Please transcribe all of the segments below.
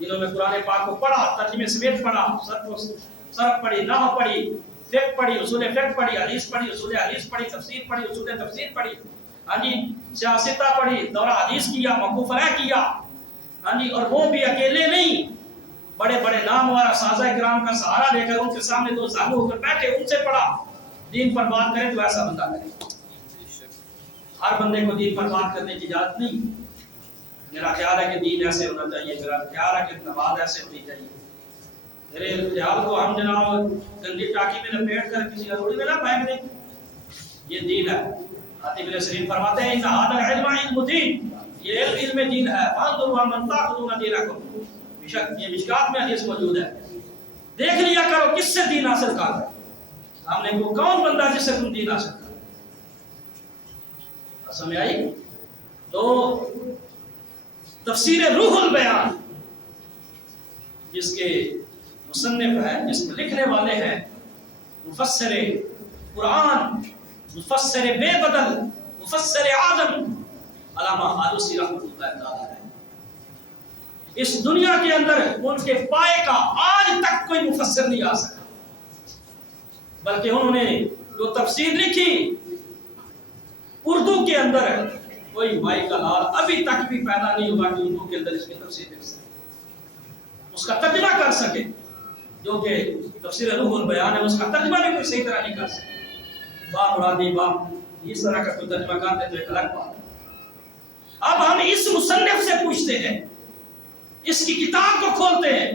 जिन्होंने कुरान पाक को पढ़ा, तर्जुमे समेत पढ़ा, सरफ पढ़ी, नहव पढ़ी, फिक्र पढ़ी, उसूल फिक्र पढ़ी, हदीस पढ़ी, उसूल हदीस पढ़ी, तफसीर पढ़ी, उसूल तफसीर पढ़ी, हाँ जी, सियासता पढ़ी, दौरा हदीस किया, मौकूफ अलैह किया, हाँ जी, और वो भी अकेले नहीं, बड़े बड़े नाम वाला साजा किराम का सहारा लेकर उनके सामने दो जालू होकर बैठे, उनसे पढ़ा। दीन पर बात करें तो ऐसा बंदा करे। हर बंदे को दीन पर बात करने की इजाजत नहीं। मेरा ख्याल है कि दीन ऐसे होना चाहिए, मेरा ख्याल है कि नमाज ऐसे होनी चाहिए। मेरे ख्याल को हम जनाब गंदी टाकी में लपेट कर किसी अधूरी में ना फेंक दें, ये दीन है। आतिफ शरीफ फरमाते हैं इन्ना हादल इल्म इल्म दीन, ये इल्म दीन है। फांजुरू मन ताखुदूना दीनकुम, बेशक ये मिशकात में हदीस मौजूद है। देख लिया करो किससे दीन हासिल कर रहे हो, सामने को कौन बंदा जिससे तुम दीन हासिल कर रहे हो। समझ आई? तो तफसीर रूहुल बयान जिसके मुसन्निफ है, जिसके लिखने वाले हैं मुफस्सिर कुरान, मुफस्सिर बेबदल, मुफस्सिर आज़म अल्लामा आलूसी रहमतुल्लाह तआला है। इस दुनिया के अंदर उनके पाए का आज तक कोई मुफस्सिर नहीं आ सका, बल्कि उन्होंने जो तफसीर लिखी उर्दू के अंदर, कोई भाई का लाल अभी तक भी पैदा नहीं हुआ कि उर्दू के अंदर इसकी तफसीर लिख सके, उसका तर्जुमा कर सके। जो कि तफसीर रूहुल बयान है, उसका तर्जुमा भी कोई सही तरह नहीं कर सके। बा मुरादी बा इस तरह का कोई तर्जुमा करते तो एक अलग बात। अब हम इस मुसन्निफ से पूछते हैं, इसकी किताब को खोलते हैं,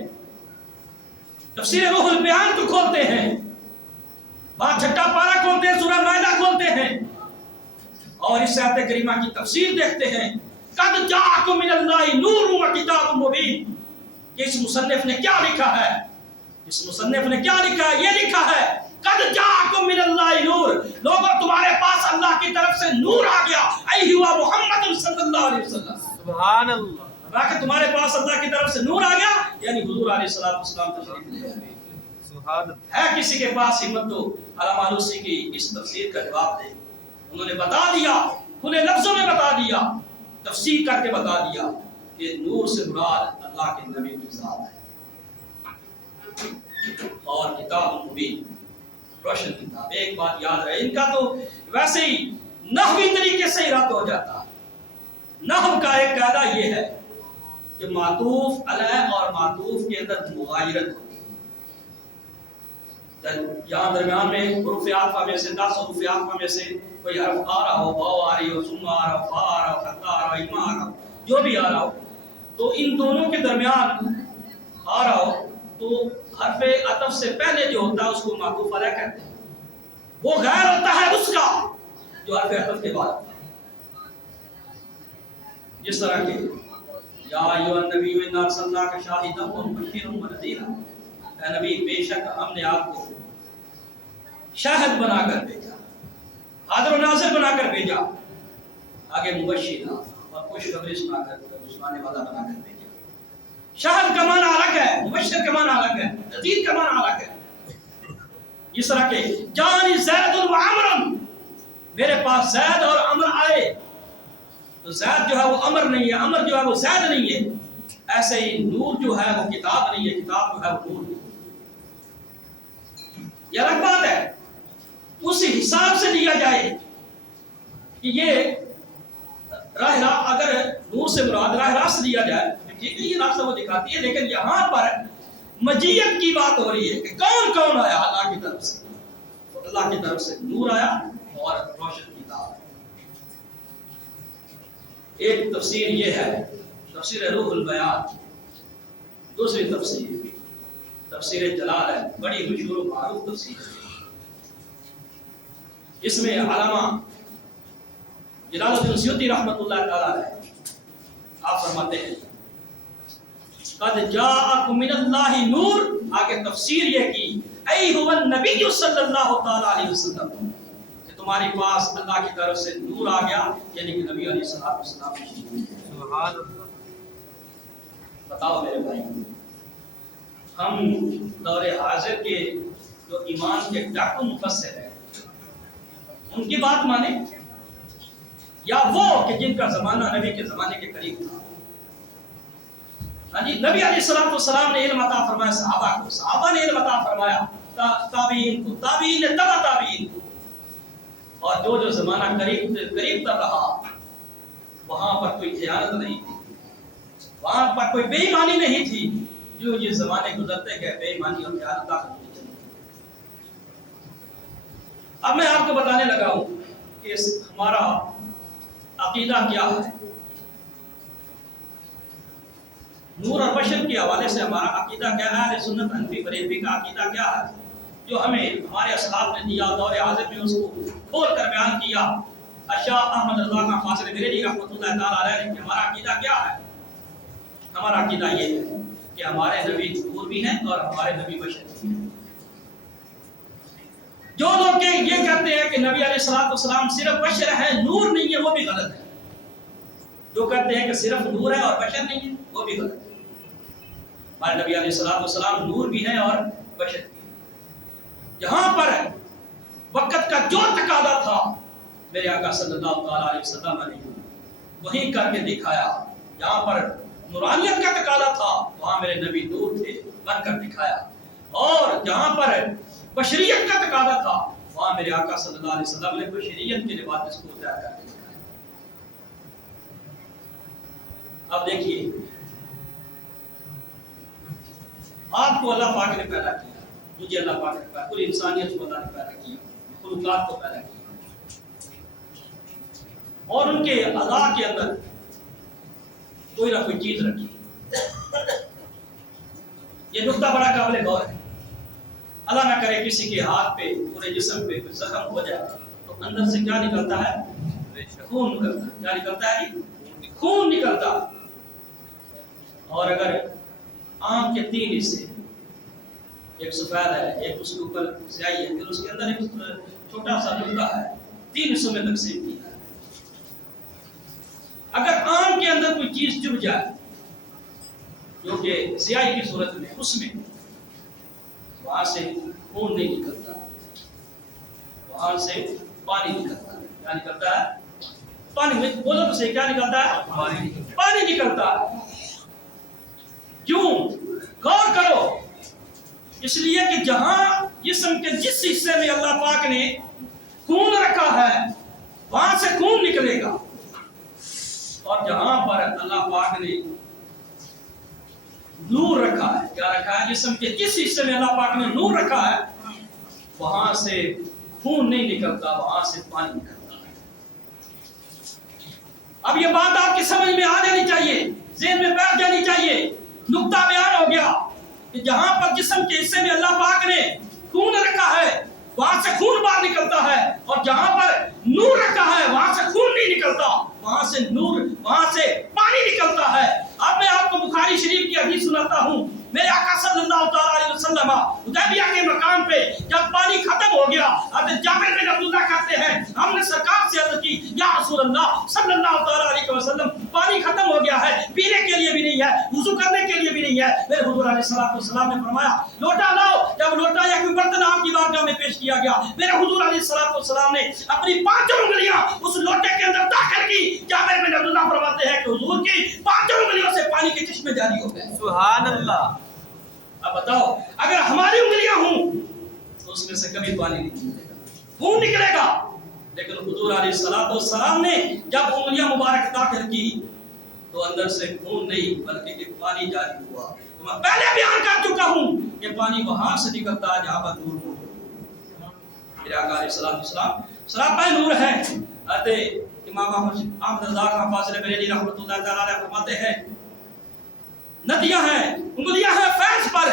तफसीर रूहुल बयान को खोलते हैं, बात छठा पारा खोलते हैं, सूरह माइदा खोलते हैं और इस आयत करीमा की तफसीर देखते हैं। कद जाअकुम मिनल्लाहि नूरुन व किताबुम मुबीन, कि इस मुसन्निफ ने क्या लिखा है, इस मुसन्निफ ने क्या लिखा है? ये लिखा है कद जाअकुम मिनल्लाहि नूर, लोगों तुम्हारे पास अल्लाह की तरफ से नूर आ गया। ऐ हुआ मुहम्मद सल्लल्लाहु अलैहि वसल्लम, सुभान अल्लाह, कि तुम्हारे पास अल्लाह की तरफ से नूर आ गया, यानी हुजूर अलैहिस्सलातु वस्सलाम तशरीफ ले आए। सुभान है किसी के पास हिम्मत तो अल्लामा आलूसी की इस तफसीर का जवाब दे। उन्होंने बता दिया, खुले लफ्जों में बता दिया, तफसीर करके बता दिया कि नूर से मुराद अल्लाह के नबी की ज़ात है और किताब मुबीन, रोशन किताब। एक बात याद रहे, इनका तो वैसे ही नहवी तरीके से ही रद्द हो जाता है। नहव का एक कायदा ये है कि मातूफ अलैह और मातूफ के अंदर मुगायरत होती है। यहाँ दरमियान में हुरूफ आतफा में से 10 हुरूफ आतफा में से कोई हर्फ आ रहा हो, वाव आ रही हो, सुम्मा आ रहा हो, फा आ रहा हो, खत्ता आ रहा हो, इमा आ रहा हो, जो भी आ रहा हो, तो इन दोनों के दरमियान आ रहा हो तो हर्फ अतफ से पहले जो होता है उसको मातूफ अलैह कहते हैं। वो गैर होता है उसका जो हर्फ अतफ के बाद होता है। जिस तरह के या अय्युहन नबी इन्ना अर्सलनाका शाहिदन व मुबश्शिरन व नज़ीरा, ऐ नबी बेशक हमने आपको शाहिद बनाकर भेजा, हाज़िर व नाज़िर बनाकर भेजा, आगे मुबश्शिरा और खुशखबरी सुनाने वाला बनाकर भेजा। शाहिद का माना अलग है, मुबश्शिर का माना अलग है, नज़ीर का माना अलग है। इस तरह के जानी ज़ैदुन व अमरन, मेरे पास ज़ैद और अमर आए, तो ज़ैद जो है वो अमर नहीं है, अमर जो है वो ज़ैद नहीं है। ऐसे ही नूर जो है वो किताब नहीं है, किताब जो है वो नूर नहीं है। ये अलग बात है। उस हिसाब से लिया जाए कि ये राह अगर नूर से मुराद राह रास्त लिया जाए, ठीक है, ये रास्ता वो दिखाती है, लेकिन यहाँ पर मजीयत की बात हो रही है कि कौन कौन आया अल्लाह की तरफ से। तो अल्लाह की तरफ से नूर आया और रोशन किताब। एक तफसीर ये है तफसीर रूहुल बयान। दूसरी तफसीर तफसीर जलाल है, बड़ी मशहूर मारूफ तफसीर है। इसमें अल्लामा जलालुद्दीन सुयूती रहमतुल्लाह तआला अलैह आप फरमाते हैं कद जाअकुम मिनल्लाहि नूर, आगे तफसीर ये की ऐ हुवा नबी सल्लल्लाहु तआला अलैहि वसल्लम, कि तुम्हारे पास अल्लाह की तरफ से नूर आ गया, यानी कि नबी अलैहिस्सलातु वस्सलाम। सुभान अल्लाह। बताओ मेरे भाई, हम दौरे हाजिर के जो ईमान के डाकू मुफस्सिर हैं उनकी बात माने, या वो कि जिनका जमाना नबी के जमाने के करीब था? ہاں جی، نبی علیہ السلام نے علم عطا فرمایا صحابہ کو، صحابہ نے علم عطا فرمایا تابعین کو، تابعین نے تبع تابعین کو، اور جو زمانہ قریب تک رہا وہاں پر کوئی خیانت نہیں تھی، وہاں پر کوئی بے ایمانی نہیں تھی. جو یہ زمانے گزرتے گئے بے ایمانی اور خیانت داخل ہوتی چلی. اب میں آپ کو بتانے لگا ہوں کہ ہمارا عقیدہ کیا ہے. نور اور بشر کے حوالے سے ہمارا عقیدہ کیا ہے؟ اہل سنت حنفی بریلوی کا عقیدہ کیا ہے جو ہمیں ہمارے اصحاب نے دیا، دور حاضر میں اس کو کھول کر بیان کیا. شاہ احمد رضا خان فاضل بریلوی رحمۃ اللہ تعالی علیہ نے ہمارا عقیدہ کیا ہے؟ ہمارا عقیدہ یہ ہے کہ ہمارے نبی نور بھی ہیں اور ہمارے نبی بشر بھی ہیں. جو لوگ یہ کہتے ہیں کہ نبی علیہ السلام صرف بشر ہے، نور نہیں ہے، وہ بھی غلط ہے. جو کہتے ہیں کہ صرف نور ہے اور بشر نہیں ہے، وہ بھی غلط ہے. ہمارے نبی علیہ السلام نور بھی ہے اور بشر بھی ہے. یہاں پر وقت کا جو تقاضا تھا میرے آقا صلی اللہ علیہ وسلم نے وہیں کر کے دکھایا. جہاں پر نورانیت کا تقاضا تھا وہاں میرے نبی نور تھے، بن کر دکھایا. اور جہاں پر بشریت کا تقاضا تھا وہاں میرے آقا صلی اللہ علیہ وسلم نے بشریت کے لباس کو ظاہر کر دکھایا. اب دیکھیے، آپ کو اللہ پاک نے پیدا کیا، مجھے اللہ پاک نے پیدا، پوری انسانیت کو اللہ نے پیدا کیا، مخلوقات کو پیدا کیا، اور ان کے اعضاء کے اندر کوئی نہ کوئی چیز رکھی. یہ نقطہ بڑا قابل غور ہے. اللہ نہ کرے کسی کے ہاتھ پہ پورے جسم پہ کوئی زخم ہو جائے تو اندر سے کیا نکلتا ہے؟ خون نکلتا ہے. کیا نکلتا ہے؟ خون نکلتا ہے. اور اگر آنکھ کے 3 حصے، ایک سفید ہے، ایک اس کے اوپر سیاہی ہے، پھر اس کے اندر ایک چھوٹا سا ٹکڑا ہے، 3 حصوں میں تقسیم کیا ہے. اگر آنکھ کے اندر کوئی چیز چبھ جائے جو کہ سیاہی کی صورت میں، اس میں وہاں سے خون نہیں نکلتا، وہاں سے پانی نکلتا ہے. کیا نکلتا ہے؟ پانی. میں بولو تو صحیح، کیا نکلتا ہے؟ پانی نکلتا ہے. کیوں؟ غور کرو. اس لیے کہ جہاں جسم کے جس حصے میں اللہ پاک نے خون رکھا ہے وہاں سے خون نکلے گا، اور جہاں پر اللہ پاک نے نور رکھا ہے، کیا رکھا ہے؟ جسم کے جس حصے میں اللہ پاک نے نور رکھا ہے وہاں سے خون نہیں نکلتا، وہاں سے پانی نکلتا ہے. اب یہ بات آپ کی سمجھ میں آ جانی چاہیے، ذہن میں بیٹھ جانی چاہیے. نقطہ بیان ہو گیا کہ جہاں پر جسم کے حصے میں اللہ پاک نے خون رکھا ہے وہاں سے خون باہر نکلتا ہے، اور جہاں پر نور رکھا ہے وہاں سے خون نہیں نکلتا، وہاں سے نور، وہاں سے پانی نکلتا ہے. اب میں آپ کو بخاری شریف کی حدیث سناتا ہوں. میرے آقا صلی اللہ تعالی علیہ وسلم حدیبیہ کے مقام پہ جب پانی ختم ہو گیا، حضرت جابر بن عبداللہ کہتے ہیں ہم نے سرکار سے عرض کی یا رسول اللہ صلی اللہ تعالی علیہ وسلم، پانی ختم ہو گیا ہے، پینے کے لیے بھی نہیں ہے، وضو کرنے کے لیے بھی نہیں ہے. میرے حضور علیہ السلام نے فرمایا لوٹا لاؤ. جب لوٹا یا کوئی برتن آپ کی بارگاہ میں پیش کیا گیا، میرے حضور علیہ السلام نے اپنی 5 انگلیاں اس لوٹے کے اندر داخل کی. جابر بن عبداللہ فرماتے ہیں کہ حضور کی 5 انگلیوں سے پانی کے چشمے جاری ہو گئے. سبحان اللہ. اب بتاؤ، اگر ہماری انگلیاں ہوں تو اس میں سے کبھی پانی نہیں نکلے گا، خون نکلے گا. لیکن حضور علیہ السلام نے جب انگلیاں مبارک داخل کی تو اندر سے خون نہیں بلکہ کہ پانی جاری ہوا. تو میں پہلے بیان کر چکا ہوں کہ پانی وہاں سے نکلتا ہے جہاں پر نور ہو. میرے آقا علیہ السلام سراپا نور ہے. امام احمد رضا خان فاضل بریلوی رحمۃ اللہ تعالی علیہ فرماتے ہیں ندیاں ہیں، انگلیاں ہیں فیض پر،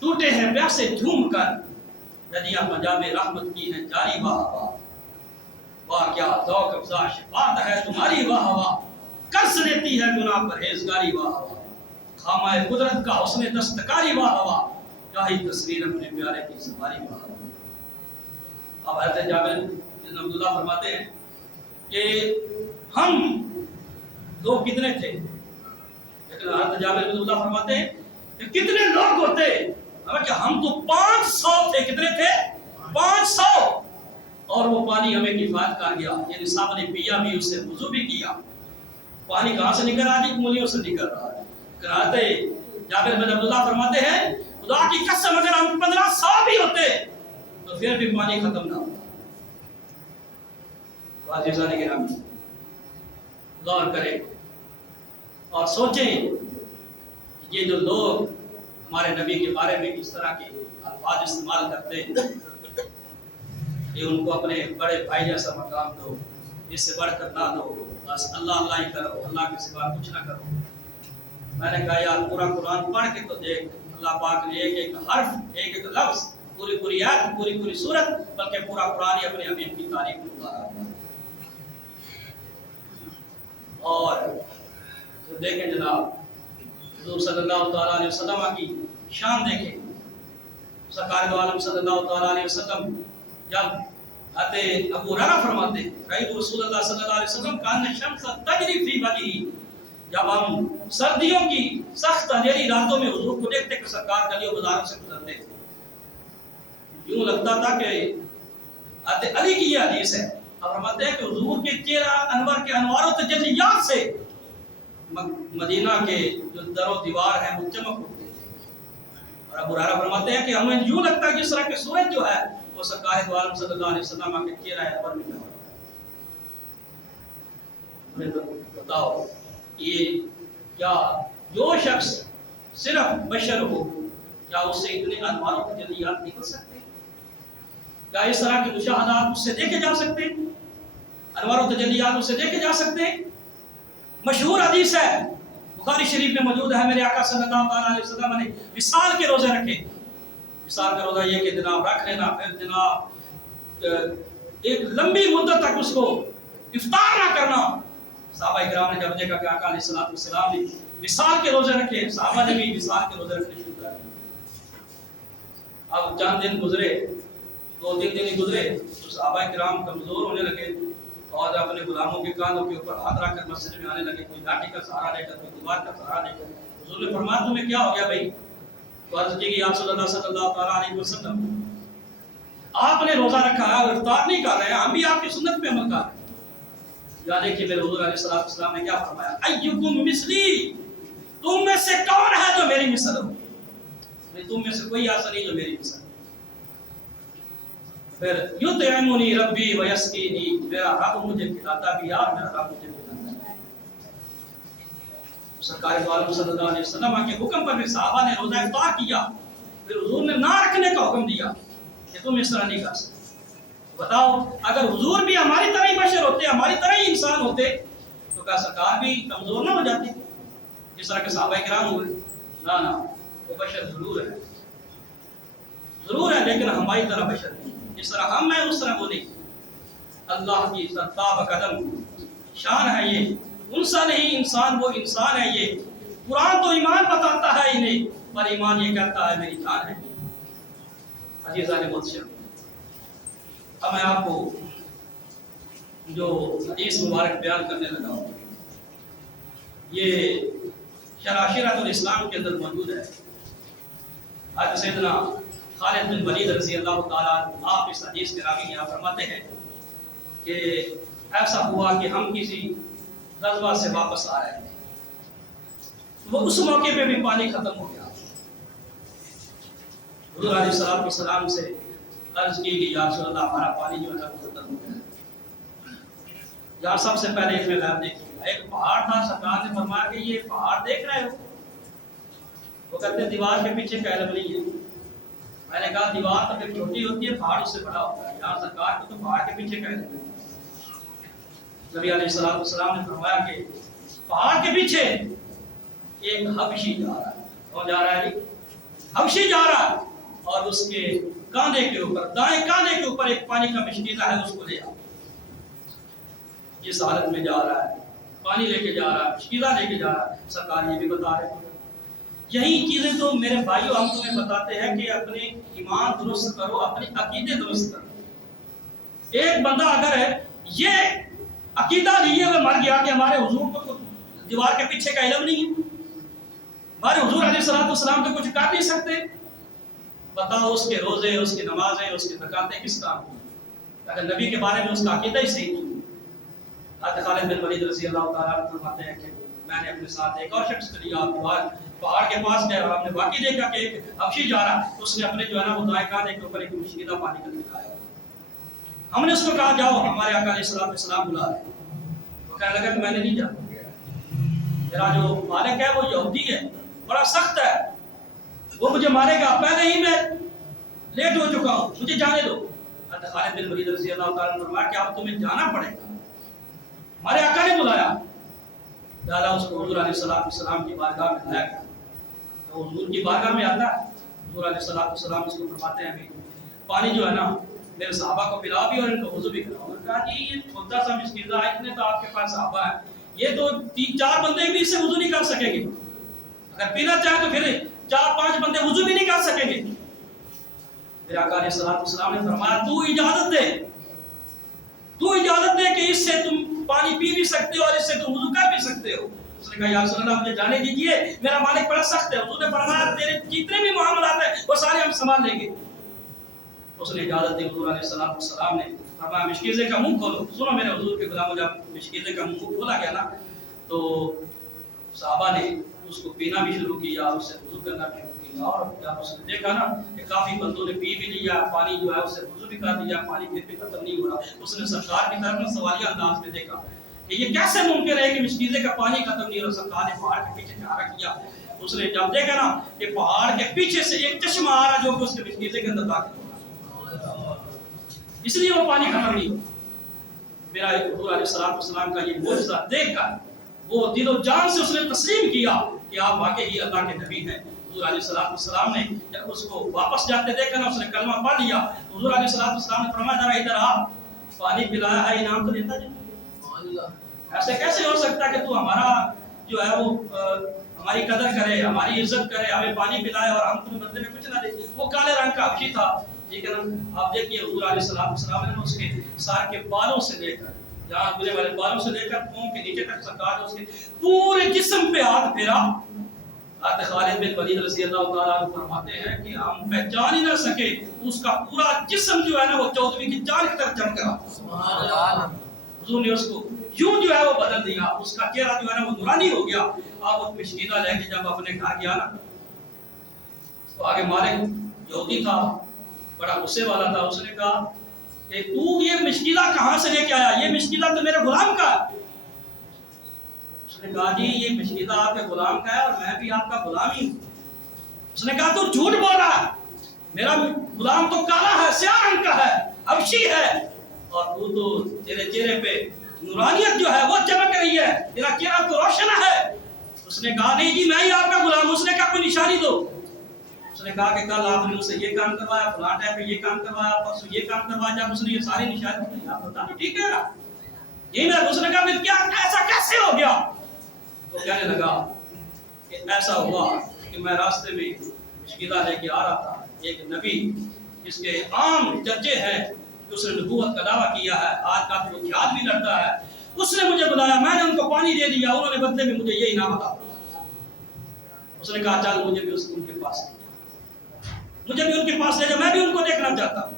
ٹوٹے ہیں پیاسے جھوم کر، ندیاں پنجاب رحمت کی ہیں جاری واہ واہ. واہ کیا ذوق افزا شفاعت ہے تمہاری واہ واہ، قرض لیتی ہے گناہ پرہیزگاری واہ واہ. خامہ قدرت کا حسن دستکاری واہ واہ، کاہی تصویر اپنے پیارے کی سواری واہ واہ. اب حضرت جابر بن عبداللہ فرماتے ہیں کہ ہم لوگ کتنے تھے، لیکن حضرت جابر بن عبداللہ فرماتے ہیں کہ کتنے لوگ ہوتے، کہ ہم تو 500 تھے. کتنے تھے؟ 500. اور وہ پانی ہمیں کفایت کر گیا، یعنی صاحب نے پیا بھی، اس سے وضو بھی کیا. پانی کہاں سے نکل رہا ہے؟ انگلیوں سے نکل رہا ہے. कराते जाबिर बिन अब्दुल्लाह फरमाते हैं खुदा की कसम अगर हम 15 साल भी होते तो फिर भी पानी खत्म ना होता। वाजिज़ान गिरामी, गौर करें और सोचें ये जो लोग हमारे नबी के बारे में इस तरह के अल्फाज इस्तेमाल करते हैं, ये उनको अपने बड़े भाई जैसा मकाम दो, इससे बढ़कर ना दो, बस अल्लाह अल्लाह ही करो, अल्लाह के सिवा कुछ ना करो। मैंने कहा यार पूरा कुरान पढ़ के तो देख, अल्लाह पाक ने एक एक हर्फ, एक एक लफ्ज, पूरी पूरी आयत, पूरी पूरी सूरत, बल्कि पूरा कुरान ही अपने हबीब की तारीफ में उतारा है। और तो देखें जनाब, हुज़ूर सल्लल्लाहु तआला अलैहि वसल्लम की शान देखें। सरकार दो आलम सल्लल्लाहु तआला अलैहि वसल्लम जब आते अबू हुरैरा फरमाते रही रसूलुल्लाह सल्लल्लाहु अलैहि वसल्लम कान शम्स तजरी फी वजही, जब हम सर्दियों की सख्त अंधेरी रातों में हुजूर को देखते कि सरकार गलियों बाजारों से गुजरते, यूं लगता था कि आते अली की ये हदीस है। अब फरमाते हैं कि हुजूर के चेहरा अनवर के अनवारों तजल्लियात से मदीना के जो दरो दीवार है वो चमक उठते थे। और अबू हुरैरा फरमाते हैं कि हमें यूं लगता है जिस तरह के सूरज जो है वो सरकार दो आलम सल्लल्लाहु अलैहि वसल्लम के चेहरा अनवर में लगा। बताओ ये क्या जो शख्स सिर्फ बशर हो, क्या उससे इतने अनवारों की जल्लियात निकल सकते? क्या इस तरह के मुशाहदात उससे देखे जा सकते? अनवारों तजल्लियात उससे देखे जा सकते? मशहूर हदीस है, बुखारी शरीफ में मौजूद है, मेरे आका सल्लल्लाहु अलैहि वसल्लम ने विसाल के रोजे रखे। विसाल का रोजा ये कि जनाब रख लेना, फिर जनाब एक लंबी मुद्दत तक उसको इफ्तार ना करना। सहाबा इकराम ने जब देखा कि आका अलैहिस्सलातु वस्सलाम ने विसाल के रोजे रखे, सहाबा ने भी विसाल के रोजे रखने शुरू कर दिए। अब चंद दिन गुजरे, 2-3 दिन ही गुजरे तो सहाबा इकराम कमजोर होने लगे और अपने गुलामों के कांधों के ऊपर हाथ रखकर मस्जिद में आने लगे, कोई लाठी का सहारा लेकर, कोई दीवार का सहारा लेकर। हुजूर ने फरमाया तुम्हें क्या हो गया भाई? तो अर्ज की या सल्लल्लाहु अलैहि वसल्लम, आपने रोजा रखा है और इफ्तार नहीं कर रहे हैं, हम भी आपकी सुन्नत पे अमल कर रहे हैं। या देखिए मेरे हुजूर अलैहिस्सलातु वस्सलाम ने क्या फरमाया, अय्युकुम मिस्ली, तुम में से कौन है जो मेरी मिसाल हो? तुम में से कोई ऐसा नहीं जो मेरी मिसाल। फिर युतइमुनी रब्बी व यस्कीनी, मेरा रब मुझे खिलाता भी है और मेरा रब मुझे पिलाता है। सरकार दो आलम सल्लल्लाहु अलैहि वसल्लम के हुक्म पर भी सहाबा ने रोजा इफ्तार किया। फिर हुजूर ने ना रखने का हुक्म दिया कि तुम इस तरह नहीं कर सकते। बताओ अगर हुजूर भी हमारी तरह ही बशर होते, हमारी तरह ही इंसान होते, तो क्या सरकार भी कमजोर ना हो जाती जिस तरह के सहाबा किराम हुए? ना ना, वो बशर जरूर है लेकिन हमारी तरह बशर नहीं। जिस तरह हम हैं उस तरह वो नहीं। अल्लाह की ताब कदम शान है ये, उनसा नहीं इंसान, वो इंसान है ये। कुरान तो ईमान बताता है इन्हें, पर ईमान ये कहता है मेरी जान है। अजीज़ान मुहतरम, अब मैं आपको जो हदीस मुबारक बयान करने लगा हूँ, ये शराशिरतुल इस्लाम के अंदर मौजूद है। आज सैयदना खालिद बिन वलीद रज़ी अल्लाह ताला आप इस हदीस के रावी यहाँ फरमाते हैं कि ऐसा हुआ कि हम किसी गज़वा से वापस आ रहे थे, वो उस मौके पे भी पानी खत्म हो गया। हुज़ूर अलैहिस्सलाम से अर्ज की कि या रसूल अल्लाह, हमारा पानी जो है वो खत्म हो गया। यहाँ सबसे पहले इसमें लैब देखिए, एक पहाड़ था, सरकार ने फरमाया कि ये पहाड़ देख रहे हो? वो कहते दीवार के पीछे का इल्म नहीं है। मैंने कहा दीवार तो फिर छोटी होती है, पहाड़ उससे बड़ा होता है। यहाँ सरकार को तो पहाड़ के पीछे का इल्म है। नबी अलैहिस्सलाम ने फरमाया कि पहाड़ के पीछे एक हबशी जा रहा है। कौन जा रहा है? हबशी जा रहा है और उसके कांधे के ऊपर, दाएं कांधे के ऊपर एक पानी का मशकीज़ा है, उसको ले आओ। जिस हालत में जा रहा है, पानी लेके जा रहा है, मशकीज़ा लेके जा रहा है, सरकार ये भी बता रहे हैं। यही चीजें तो मेरे भाइयों हम तुम्हें बताते हैं कि अपने ईमान दुरुस्त करो, अपने अकीदे दुरुस्त करो। एक बंदा अगर है ये अकीदा लिए हुए मर गया कि हमारे हुजूर को तो दीवार के पीछे का इल्म नहीं है, हमारे हुजूर अलैहिस्सलातु वस्सलाम तो कुछ कर नहीं सकते, बताओ उसके रोजे, उसकी नमाजें, उसकी ज़कातें किस काम की? अगर नबी के बारे में उसका अकीदा ही सही नहीं। हज़रत खालिद बिन वलीद रज़ी अल्लाह ताला अन्हु फरमाते हैं कि میں نے اپنے ساتھ ایک اور شخص کو لیا، پہاڑ کے پاس گئے اور ہم نے واقعی دیکھا کہ ایک حبشی جا رہا، اس نے اپنے جو ہے نا وہ دائیں کاندھے کے اوپر ایک مشکیدہ پانی کا لٹکایا۔ ہم نے اس کو کہا جاؤ ہمارے آقا علیہ السلام بلا رہے، وہ کہنے لگا کہ میں نے نہیں جانا، میرا جو مالک ہے وہ یہودی ہے، بڑا سخت ہے، وہ مجھے مارے گا، پہلے ہی میں لیٹ ہو چکا ہوں، مجھے جانے دو۔ حضرت خالد بن ولید رضی اللہ تعالیٰ نے فرمایا کہ اب تمہیں جانا پڑے گا، ہمارے آقا نے بلایا۔ ڈالا اس کو حضور علیہ السلام کی بارگاہ میں لایا گیا، تو حضور کی بارگاہ میں آتا ہے، حضور علیہ السلام اس کو فرماتے ہیں بھی پانی جو ہے نا میرے صحابہ کو پلا بھی اور ان کو وضو بھی کراؤ۔ انہوں نے کہا جی یہ چھوٹا سا مشکیزہ ہے، اتنے تو آپ کے پاس صحابہ ہیں، یہ تو 3-4 بندے بھی اس سے وضو نہیں کر سکیں گے، اگر پینا چاہیں تو پھر 4-5 بندے وضو بھی نہیں کر سکیں گے۔ میرے آقا علیہ السلام نے فرمایا تو اجازت دے کہ اس سے تم پانی پی بھی سکتے ہو اور اس سے تم وضو کر بھی سکتے ہو۔ اس نے کہا یا رسول اللہ مجھے جانے دیجئے، میرا مالک بڑا سخت ہے۔ حضور نے فرمایا تیرے جتنے بھی معاملات ہیں وہ سارے ہم سنبھال لیں گے۔ اس نے اجازت دی، حضور علیہ السلام نے فرمایا مشکیزے کا منہ کھولو۔ سنو میرے حضور کے غلاموں، جب مشکیزے کا منہ کھولا گیا نا تو صحابہ نے اس کو پینا بھی شروع کیا، اس سے وضو کرنا بھی شروع کیا، اور جب اس نے دیکھا نا کہ کافی بندوں نے پی بھی لیا پانی، جو ہے اس سے وضو بھی کر دیا، پانی پھر بھی ختم نہیں ہو رہا، اس نے سرکار کی طرف سوالیہ انداز میں دیکھا کہ یہ کیسے ممکن ہے کہ مشکیزے کا پانی ختم نہیں ہو رہا۔ سرکار نے پہاڑ کے پیچھے اشارہ کیا، اس نے جب دیکھا نا کہ پہاڑ کے پیچھے سے ایک چشمہ آ رہا جو کہ اس کے مشکیزے کے اندر داخل ہو رہا، اس لیے وہ پانی ختم نہیں ہو۔ میرا حضور علیہ السلام کا یہ معجزہ دیکھ کر وہ دل و جان سے اس نے تسلیم کیا کہ آپ واقعی اللہ کے نبی ہیں۔ حضور علیہ السلام نے جب اس کو واپس جاتے دیکھا نا، اس نے کلمہ پڑھ لیا، حضور علیہ السلام نے فرمایا ذرا ادھر آ، پانی پلایا ہے انعام تو دیتا جائے، ایسے کیسے ہو سکتا ہے کہ تو ہمارا جو ہے وہ ہماری قدر کرے، ہماری عزت کرے، ہمیں پانی پلائے اور ہم تمہیں بدلے میں کچھ نہ دے۔ وہ کالے رنگ کا حبشی تھا، ٹھیک ہے نا۔ آپ دیکھیے حضور علیہ السلام نے اس کے سار کے بالوں سے لے کر جہاں گرے والے بالوں سے لے کر پاؤں کے نیچے تک سرکار نے اس کے پورے جسم پہ ہاتھ پھیرا۔ حضرت خالد بن ولید رضی اللہ تعالیٰ عنہ فرماتے ہیں کہ ہم پہچان ہی نہ سکے، اس کا پورا جسم جو ہے نا وہ چودھویں کی چاند کی طرف چمک رہا۔ سبحان اللہ۔ حضور نے اس کو یوں جو ہے وہ بدل دیا، اس کا چہرہ جو ہے نا وہ نورانی ہو گیا۔ آپ وہ مشکیزہ لے کے جب اپنے گھر گیا نا تو آگے مالک یہودی تھا، بڑا غصے والا تھا، اس نے کہا کہ تو یہ مشکیزہ کہاں سے لے کے آیا؟ یہ مشکیزہ تو میرے غلام کا ہے۔ اس نے کہا جی یہ مشکیزہ آپ کے غلام کا ہے اور میں بھی آپ کا غلام ہی ہوں۔ اس نے کہا تو جھوٹ بول رہا ہے، میرا غلام تو کالا ہے، سیاہ رنگ کا ہے، حبشی ہے، اور تو تیرے چہرے پہ نورانیت جو ہے وہ چمک رہی ہے، تیرا چہرہ تو روشن ہے۔ اس نے کہا نہیں جی میں ہی آپ کا غلام۔ اس نے کہا کوئی نشانی دو۔ اس نے کہا کہ کل آپ نے مجھ سے یہ کام کروایا، فلاں ٹائم پہ یہ کام کروایا، پرسوں یہ کام کروایا۔ جب اس نے یہ ساری نشانی دی، آپ بتا تو ٹھیک ہے نا یہی میرا۔ اس نے کہا پھر کیا ایسا کیسے ہو گیا؟ تو کہنے لگا کہ ایسا ہوا کہ میں راستے میں مشکیزہ لے کے آ رہا تھا، ایک نبی جس کے عام چرچے ہیں، اس نے نبوت کا دعویٰ کیا ہے، آج کا وہ جہاد بھی لڑتا ہے، اس نے مجھے بلایا، میں نے ان کو پانی دے دیا، انہوں نے بدلے میں مجھے یہ انعام عطا کیا۔ اس نے کہا چل مجھے بھی ان کے پاس لے جا، مجھے بھی ان کے پاس لے جا، میں بھی ان کو دیکھنا چاہتا ہوں۔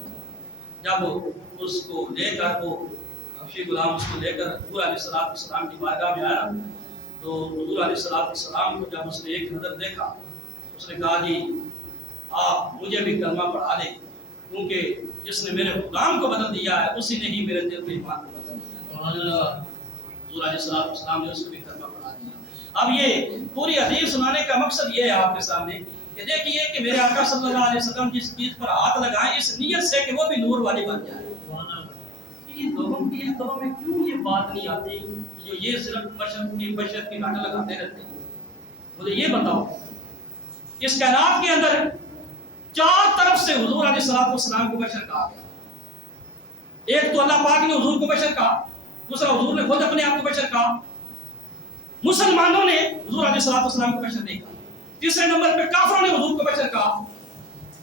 جب وہ اس کو لے کر وہ حبشی غلام اس کو لے کر حضور علیہ السلام کی بارگاہ میں آیا تو حضور علیہ السلام کو جب اس نے ایک نظر دیکھا، اس نے کہا جی آپ مجھے بھی کلمہ پڑھا دیں، کیونکہ جس نے میرے غلام کو بدل دیا ہے اسی نے ہی میرے دل کے ایمان کو بدل دیا۔ حضور علیہ السلام نے اس کو بھی کلمہ پڑھا دیا۔ اب یہ پوری حدیث سنانے کا مقصد یہ ہے آپ کے سامنے کہ دیکھیے کہ میرے آقا صلی اللہ علیہ وسلم جس چیز پر ہاتھ لگائیں اس نیت سے کہ وہ بھی نور والی بن جائے۔ یہ لوگوں میں کیوں یہ بات نہیں آتی جو یہ صرف بشر کی ناٹا لگاتے رہتے ہیں؟ مجھے یہ بتاؤ اس کائنات کے اندر 4 طرف سے حضور علیہ السلام کو بشر کہا گیا۔ ایک تو اللہ پاک نے حضور کو بشر کہا، دوسرا حضور نے خود اپنے آپ کو بشر کہا، مسلمانوں نے حضور علیہ السلام کو بشر نہیں کہا، تیسرے نمبر پہ کافروں نے حضور کو بشر کہا،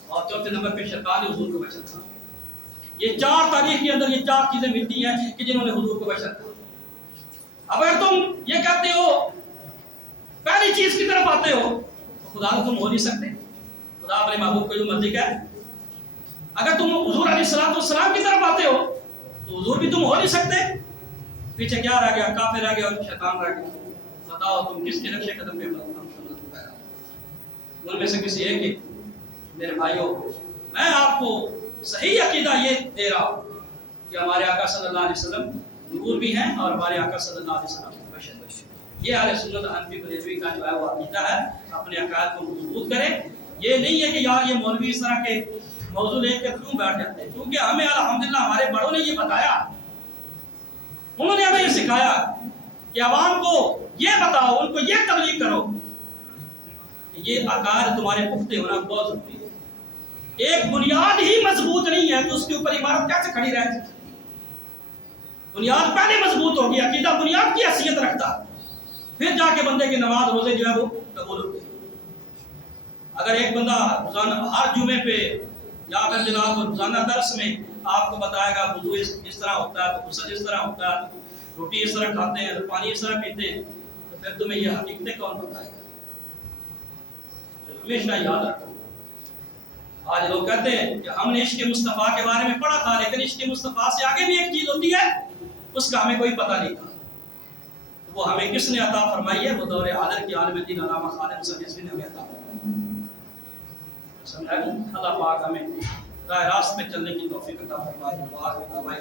اور چوتھے نمبر پہ شیطان نے حضور کو بشر کہا۔ یہ 4 تاریخ کے اندر یہ 4 چیزیں ملتی ہیں کہ جنہوں نے حضور کو بشر کہا۔ اب اگر تم یہ کہتے ہو پہلی چیز کی طرف آتے ہو تو خدا تو تم ہو نہیں سکتے، خدا اپنے محبوب کو جو مرضی کہے۔ اگر تم حضور علیہ السلام کی طرف آتے ہو تو حضور بھی تم ہو نہیں سکتے۔ پیچھے کیا رہ گیا؟ کافر رہ گیا اور شیطان رہ گیا۔ बताओ तुम किसके नक्शे कदम पे पैदा हो। उनमें से किसी एक के मेरे भाइयों, मैं आपको सही अकीदा ये दे रहा हूँ कि हमारे आका सल्लल्लाहु अलैहि वसल्लम नूर भी हैं और हमारे आका सल्लल्लाहु अलैहि वसल्लम बशर। ये अहले सुन्नत हनफी बरेलवी का जो है वो अकीदा है। अपने अकायद को मजबूत करें। ये नहीं है कि यार ये मौलवी इस तरह के मौजू लेकर क्यों बैठ जाते हैं, क्योंकि हमें अल्हम्दुलिल्लाह हमारे बड़ों ने ये बताया, उन्होंने हमें ये सिखाया कि आवाम को ये बताओ, उनको ये तबलीग करो कि ये अकायद तुम्हारे पुख्ते होना बहुत जरूरी है। एक बुनियाद ही मजबूत नहीं है तो उसके ऊपर इमारत कैसे खड़ी रह सकती है। बुनियाद पहले मजबूत होगी, अकीदा बुनियाद की हैसियत रखता, फिर जाके बंदे की नमाज रोजे जो है वो कबूल होते हैं। अगर एक बंदा रोजाना हर जुमे पे या फिर जनाब रोजाना दर्स में आपको बताएगा वुजू इस तरह होता है, तो गुस्ल इस तरह होता है, रोटी इस तरह खाते हैं, पानी इस तरह पीते हैं, तो फिर तुम्हें ये हकीकतें कौन बताएगा। हमेशा याद रखो। आज लोग कहते हैं कि हमने इश्क मुस्तफ़ा के बारे में पढ़ा था, लेकिन इश्क मुस्तफ़ा से आगे भी एक चीज होती है, उसका हमें कोई पता नहीं था। वो हमें किसने अता फरमाई है? वो दौरे आदर की आलम दीन अल्लामा खालिद हुसैन रिज़वी ने हमें अता फरमाई। समझा? अल्लाह पाक हमें राह रास्त पे चलने की तौफीक अता फरमाए।